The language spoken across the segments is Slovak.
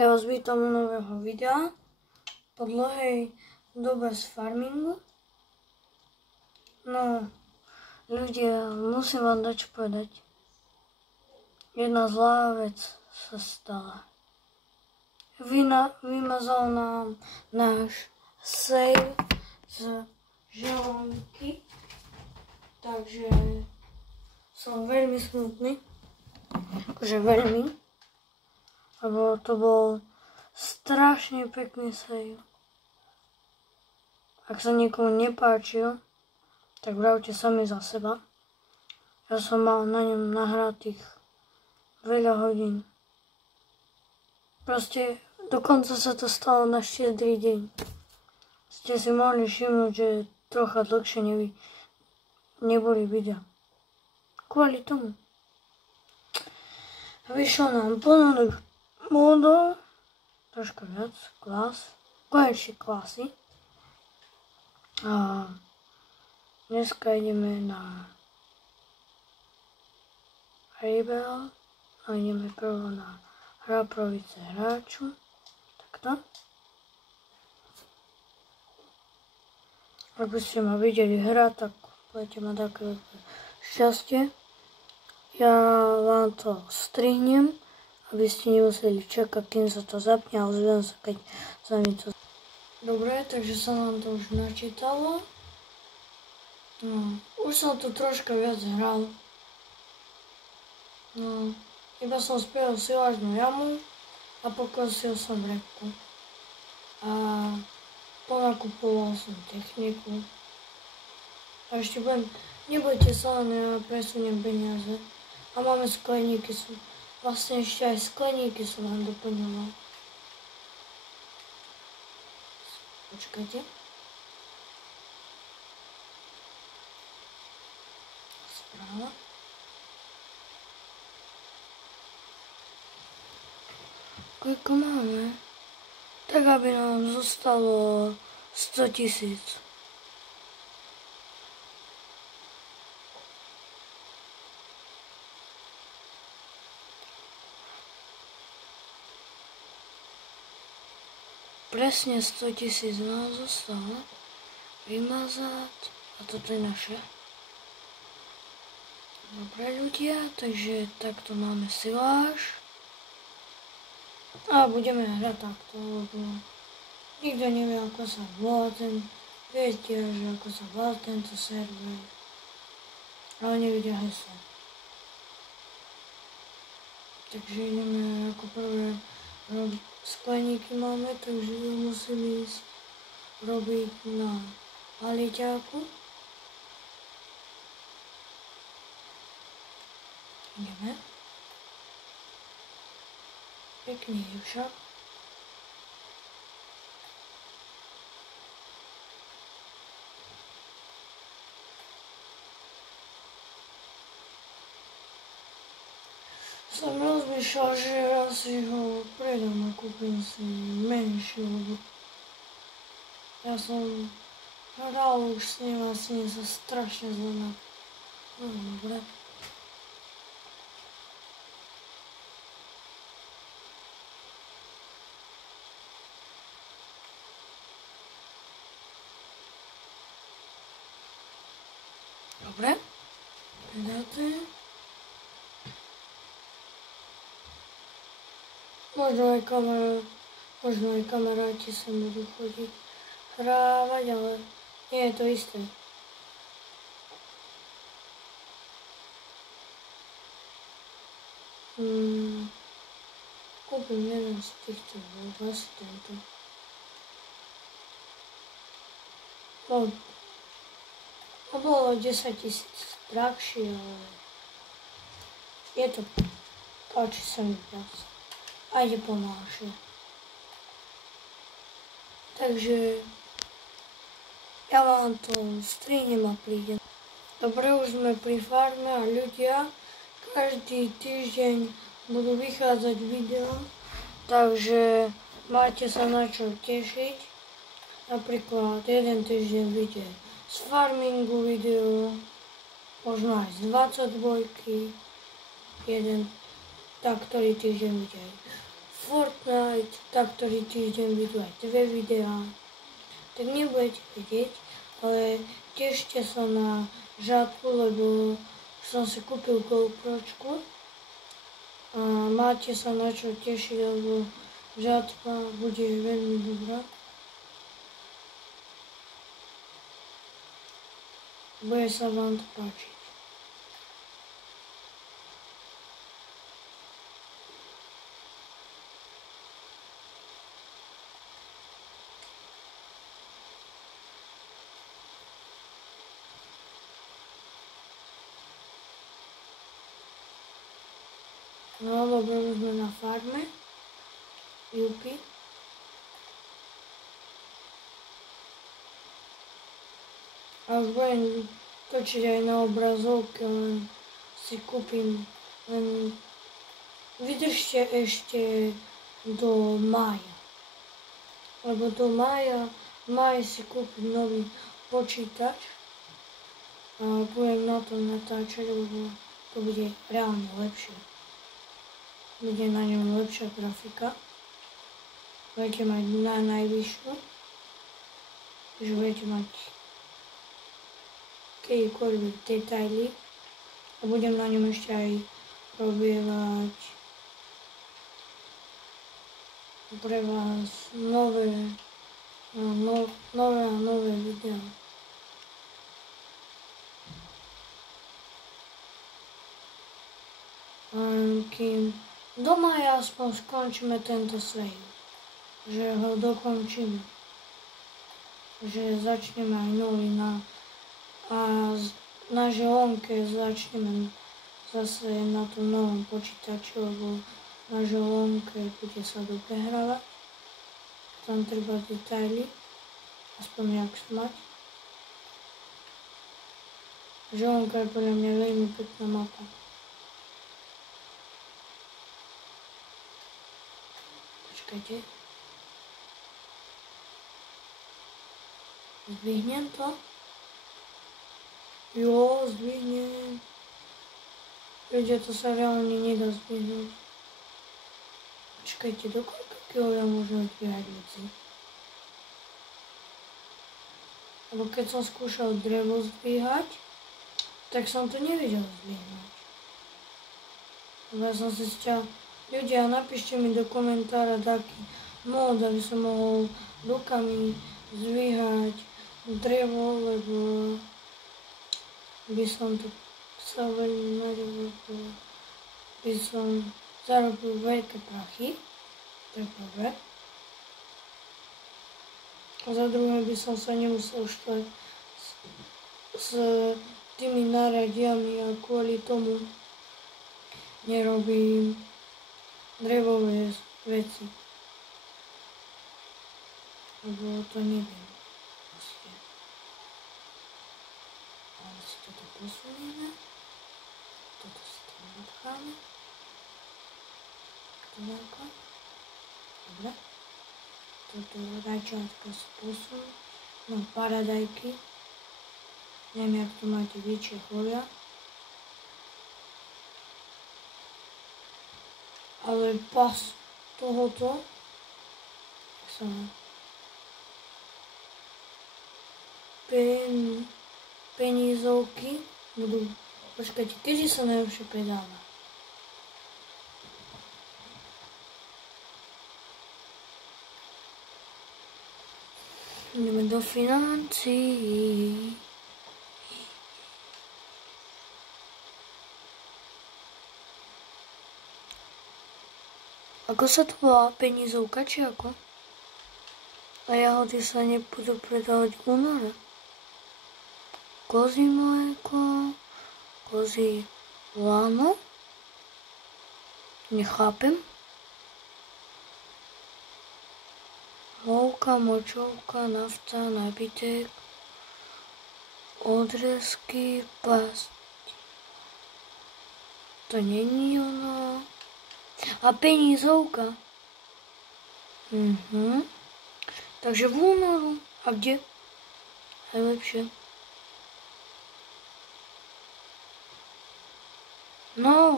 Ja vás vítam u nového videa po dlhej dobe z farmingu. No, ľudia, musím vám dať čo povedať. Jedna zlá vec sa stala. Vymazal nám náš save z želonky, takže som veľmi smutný. Akože veľmi. Lebo to bol strašne pekný save. Ak sa niekomu nepáčil, tak vravte sami za seba. Ja som mal na ňom nahrátých veľa hodín. Proste dokonca sa to stalo na štiedry deň. Ste si mohli všimnúť, že trocha dlhšie neboli videa. Kvôli tomu. Vyšlo nám plno módov, troška viac, konečne klasy. A dneska ideme na Rebel a ideme prvo na Hraprovice hráču. Takto. Ak by ste ma videli hrať, tak budete mať také šťastie. Ja vám to strihnem, aby ste nemuseli čakať, kým sa to zapne, ale ozviem sa, keď sa mi to... Dobre, takže sa nám to už načítalo. No, už som to troška viac hral. No, iba som spieval silážnú jamu a pokosil som repku. A ponakupoval som techniku. A ešte nebojte sa, ja presuniem peniaze. A máme skleníky, vlastne ešte aj skleníky som vám doplňoval. Počkajte. Správa. Koľko máme? Tak, aby nám zostalo 100 000. Presne 100 000 nám zostalo. Vymazať. A toto je naše. Dobre ľudia, takže takto máme siláž. A budeme hrať takto, lebo nikto nevie, ako sa volá ten. Viete, že ako sa volá tento server. Ale nevidia heslo. Takže ideme ako prvé robiť. Skleníky máme, takže musím ísť robiť na paliťáku. Ideme. Pekný je však. Som rozmýšľal, že asi ho predám a kúpim si menšiu, lebo ja som hral už s ním a s ním sa strašne zle na... No, dobre. Dobre. Dáte. Možno aj kamaráti sa budú chodiť hrávať, ale nie je to isté. Kúpim jeden z týchto, asi tento. Bolo 10 000 drahšie, ale je to, páči sa mi viac. A ide pomalšie. Takže ja vám to strihnem a prídem. Dobre, už sme pri farme a ľudia, každý týždeň budú vychádzať videá, takže máte sa na čo tešiť. Napríklad jeden týždeň vyjde z farmingu video, možno aj z 22, jeden tak ktorý týždeň vyjde aj Fortnite, tak ktorý týždeň vyjdú aj 2 videá, tak nebudete vedieť, ale tešte sa na žatvu, lebo som si kúpil GoPročku a máte sa na čo tešiť, lebo žatva bude veľmi dobrá. Bude sa vám to páčiť. No, dobre, už sme na farme. Jupi. A už budem točiť aj na obrazovke, len si kúpim, len vydržte ešte do mája. Lebo do mája, v máji si kúpim nový počítač a budem na to natáčať, lebo to bude reálne lepšie. Bude na ňom lepšia grafika. Budete mať na najvyššiu. Takže budete mať kedykoľvek detaily. A budem na ňom ešte aj robievať pre vás nové videá. Kým do mája aspoň skončíme tento save, že ho dokončíme, že začneme aj nový na želónke začneme zase na tom novom počítači, lebo na želónke bude sa dobre hravať, tam treba detaily, aspoň jak mať. Želónka je podľa mňa veľmi pekná mapa. Počkajte. Zdvihnem to? Jo, zdvihnem. Veď to sa reálne nedá zdvihnúť. Počkajte, do koľko kilo môžem zdvíhať veci? Lebo keď som skúšal drevo zdvíhať, tak som to nevedel zdvihnúť. Lebo ja som si sťal. Ľudia, napíšte mi do komentára taký mód, aby som mohol rukami zdvíhať drevo, lebo by som to chcel veľmi mať, lebo by som zarobil veľké prachy, to je prvé. A za druhé by som sa nemusel štvať s tými náradiami a kvôli tomu nerobím drevové veci. Lebo to neviem. Ale si toto posunieme. Toto si tam odcháme. Toto. Dobre. Toto rajčátka si posunú. No, paradajky. Neviem, jak to máte väčšie chovia. Ale pas tohoto sa penízovky budú, počkajte, kedy sa najlepšie predáva? Ideme do financií. Ako sa to volá? Penízovka či ako? A jahody sa nebudú predávať v únore. Kozí mlieko, kozí lano. Nechápem. Mouka, močovka, nafta, nabitek, odrezky, plast. To není ono. A penízovka. Takže v únoru. A kde? Najlepšie. No,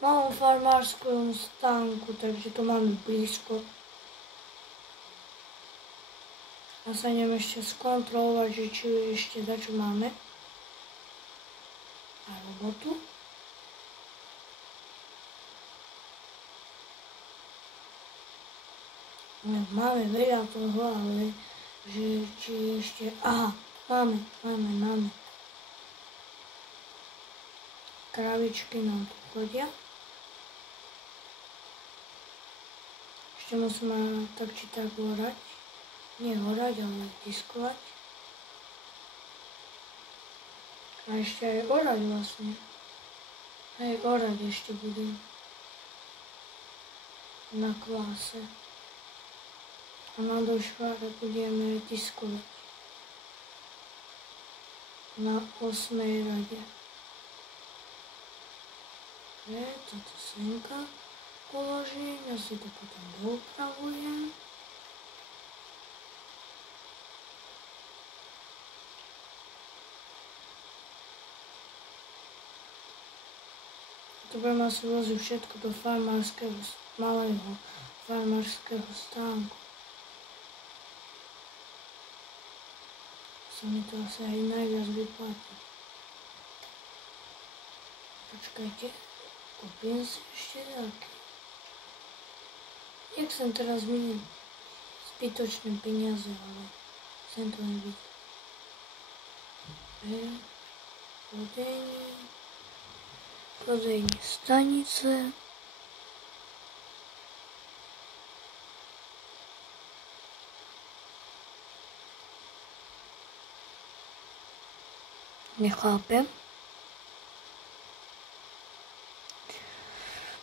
malom farmárskom stánku, takže to máme blízko. A sa idem ešte skontrolovať, že či ešte dačo máme. A robotu. Máme veľa toho, ale že či ešte... Aha, máme. Kravičky nám tu chodia. Ešte musíme tak či tak orať. Nie orať, ale diskovať. A ešte aj orať vlastne. Aj orať ešte budem. Na kváse. A na došváre budeme diskovať. Na 8. rade. Toto senka položím, ja si to potom doupravujem. To budem asi vložiť všetko do farmárskeho, malého farmárskeho stánku. Sa mi to asi aj najviac vyplatí. Počkajte, kúpim si ešte nejaké. Jak som teraz minul zbytočné peniaze, ale sem to nevidí. Prodejní stanice. Nechápem.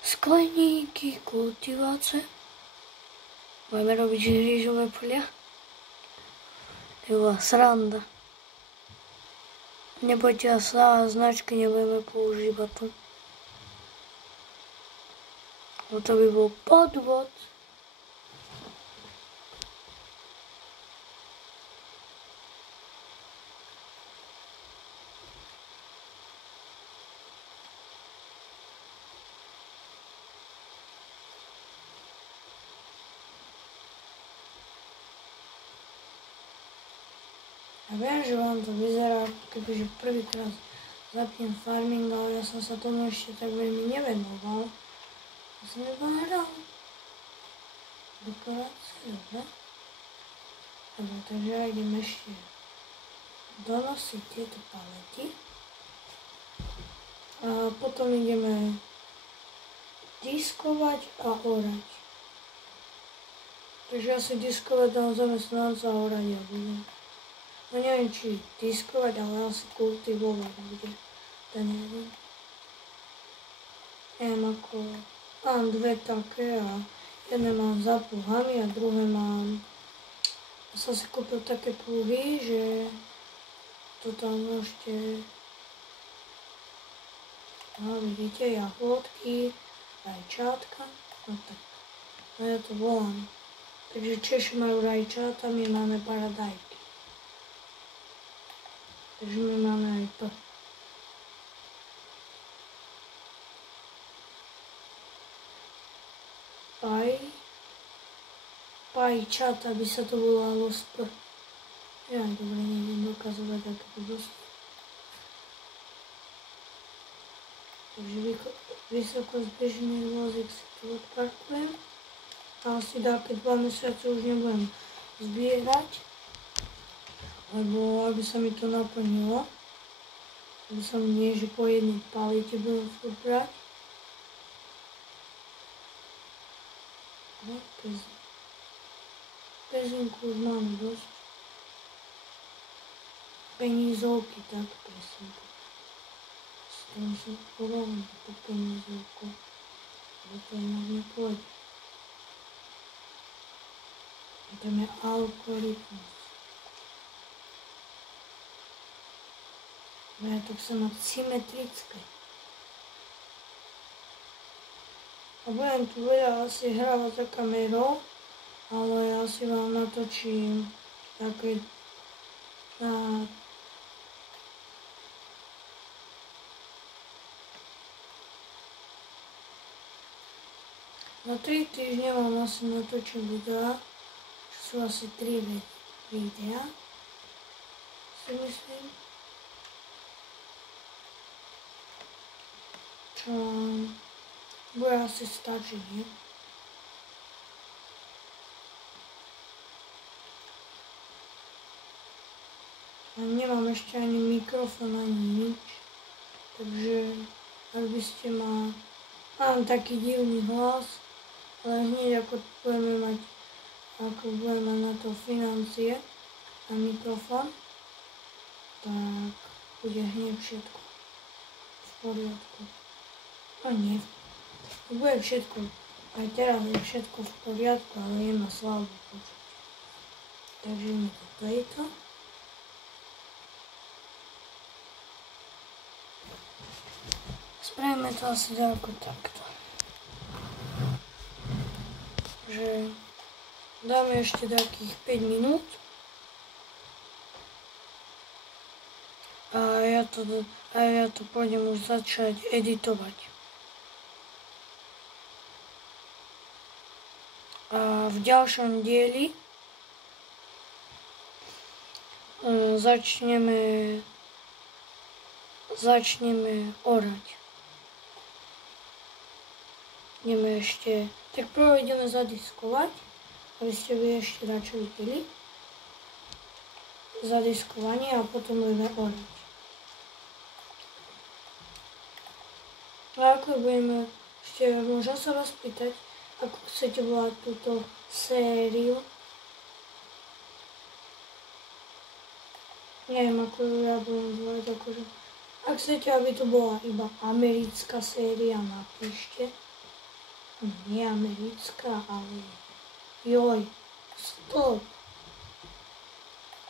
Skleníky, kultiváce. Budeme robiť rýžové polia. Evo, sranda. Nebojte sa, značky nebudeme používať tu. To by bol podvod. Ja viem, že vám to vyzerá, kebyže prvýkrát zapnem farming, ale ja som sa tomu ešte tak veľmi nevenoval. Ja som iba hral. Dekorácie, dobre? Dobre, takže ja idem ešte donosiť tieto palety. A potom ideme diskovať a orať. Takže ja si diskovať dám zamestnanca a orať ja budem. No neviem, či diskovať, ale asi kultivovať bude. To neviem. Ako... Mám dve také a jedné mám za pluhami a druhé mám... Ja som si kúpil také pluhy, že to tam môžete... No vidíte, jahodky, rajčátka. No tak. No ja to volám. Takže Češi majú rajčáta, my máme paradajky. Takže my máme aj to. Pajčata by sa to volalo sp. Ja dobre neviem dokazovať, aké to dosť. Takže vysokozbežný vozík si tu odparkujem. A asi také 2 mesiace už nebudem zbierať. Lebo aby sa mi to naplnilo, aby som nie, že po jednej palete budem furt brať. No, pezinku už máme dosť. Penízovky, tak presne. S tým som porovnám tú penízovku, lebo to inak nepôjde. Tam je algoritmus. Ja to chcem mať symetrické. A budem tu veľa asi hrávať za kamerou, ale ja si vám natočím také na za 3 týždne mám asi natočiť videa, čo sú asi 3 videa, si myslím. Čo bude asi stačiť, nie? A nemám ešte ani mikrofón, ani nič. Takže, ak by ste mám taký divný hlas, ale hneď ako budeme mať na to financie a mikrofón, tak bude hneď všetko v poriadku. No nie, bude všetko, aj teraz je všetko v poriadku, ale je ma slabo počuť. Takže mi to tejto. Spravíme to asi ako takto. Že dáme ešte takých 5 minút. A ja to pôjdem už začať editovať. A v ďalšom dieli začneme orať. Ideme ešte, tak prvé ideme zadiskovať, aby ste vy ešte radšej videli. Zadiskovanie a potom budeme orať. A ako budeme, ešte môžem sa vás pýtať, ako chcete volať túto sériu. Neviem, ako ja budem volať, akože. Ak chcete, aby to bola iba americká séria, napíšte. Nie americká, ale joj, stop.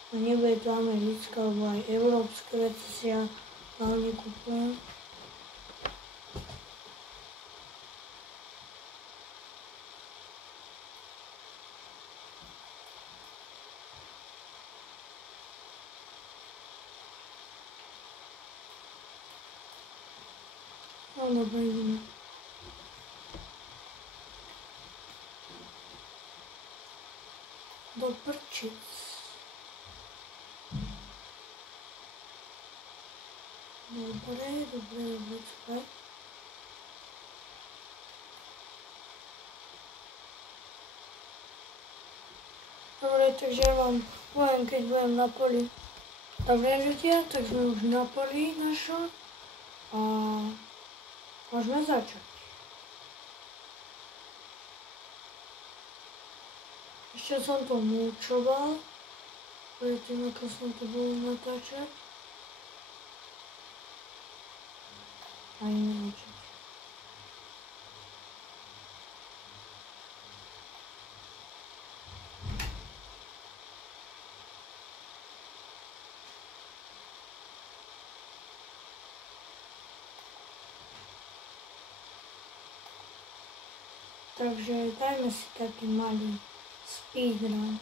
A nebude to americká, alebo aj európske veci si ja hlavne kúpujem. No dobre, ideme. Do prčic. Dobre, čakaj. Dobre, takže ja vám poviem, keď budem na poli. Dobre ľudia, tak sme už na poli našom a môžeme začať. Ešte som to múčoval, predtým ako som to bol natáčať. Aj naučiť. Takže dajme si taký malý speedrun.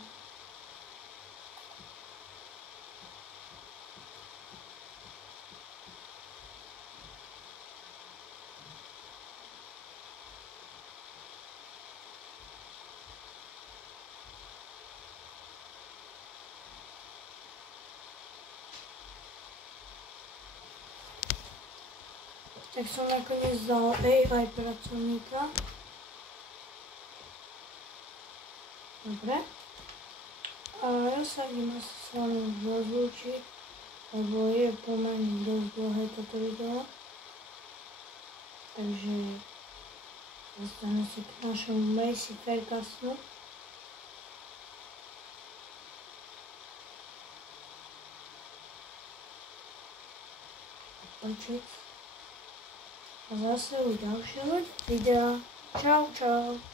Tak som nakoniec dal AI pracovníka. Dobre. A ja sa idem asi s vami rozlúčiť, lebo je pomerne dosť dlhé toto video. Takže dostaneme sa k našemu Macy Faircastu. A zase u ďalšieho videa. Čau, čau.